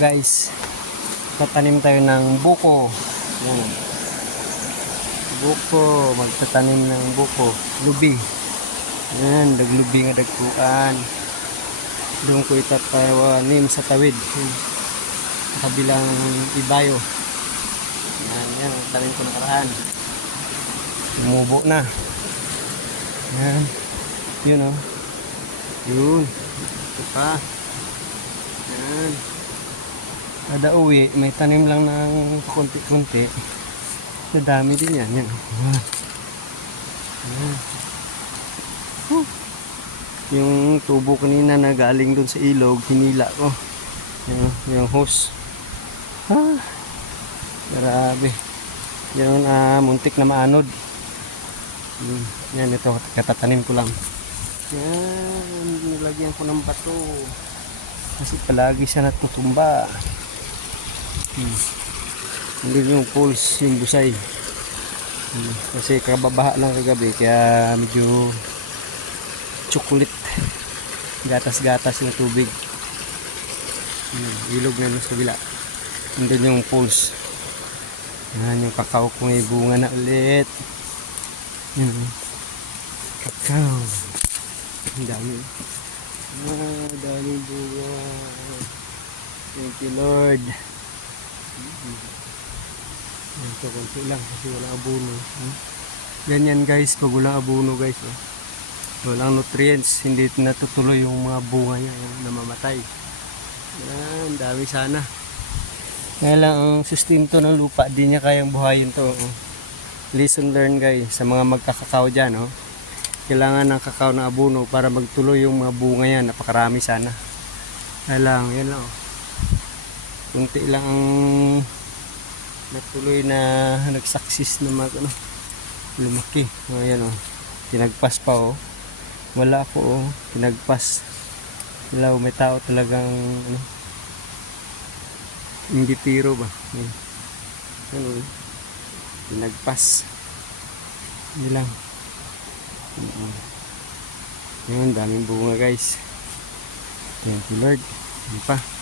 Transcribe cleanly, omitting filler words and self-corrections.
guys, tatanim tayo ng buko. Yan. Buko, magtatanim ng buko. Lubi. Yan, daglubi nga dagkuan. Doon ko itatanim sa tawid. Sa kabilang ibayo. Yan, yan, tanim ko nakaraan. Tumubo na. Yan. Yun o. Yun. Ito pa. Yan. Kada uwi, may tanim lang ng konti-konti. Nadami din yan. Yan. Yan. Yung tubo kanina na galing dun sa ilog, hinila ko. Yung hose. Grabe. Yan, muntik na maanod. Yan, ito, katatanim ko lang. Yan, nilagyan ko ng bato. Kasi palagi siya natutumba. Hindi yung pulse, yung busay. Kasi kababaha lang kagabi, kaya medyo chocolate. Gatas-gatas yung tubig. Ilog na sa kabila. Nandun yung pulse. Yan, yung kakao ko may bunga na ulit. Yan, kakao. Ang dami. Daming bunga. Thank you, Lord. Ito, konti lang kasi walang abono. Ganyan guys, pag walang abono guys. Walang nutrients, hindi natutuloy yung mga bunga niya, namamatay. Yan, dami sana. Kaya lang ang sustento ng lupa, di niya kayang buhayin to. Lesson learned guys, sa mga magkakakao dyan. Kailangan ng kakao na abono para magtuloy yung mga bunga yan. Napakarami sana. Kaya lang, yan lang. Kunti lang ang natuloy na nagsaksis na lumaki. Ayan tinagpas pa wala ako tinagpas. Wala, may tao talagang hindi tiro ba. Tinagpas. Hindi lang. Ayan, daming bunga guys. Thank you Lord. Ano pa?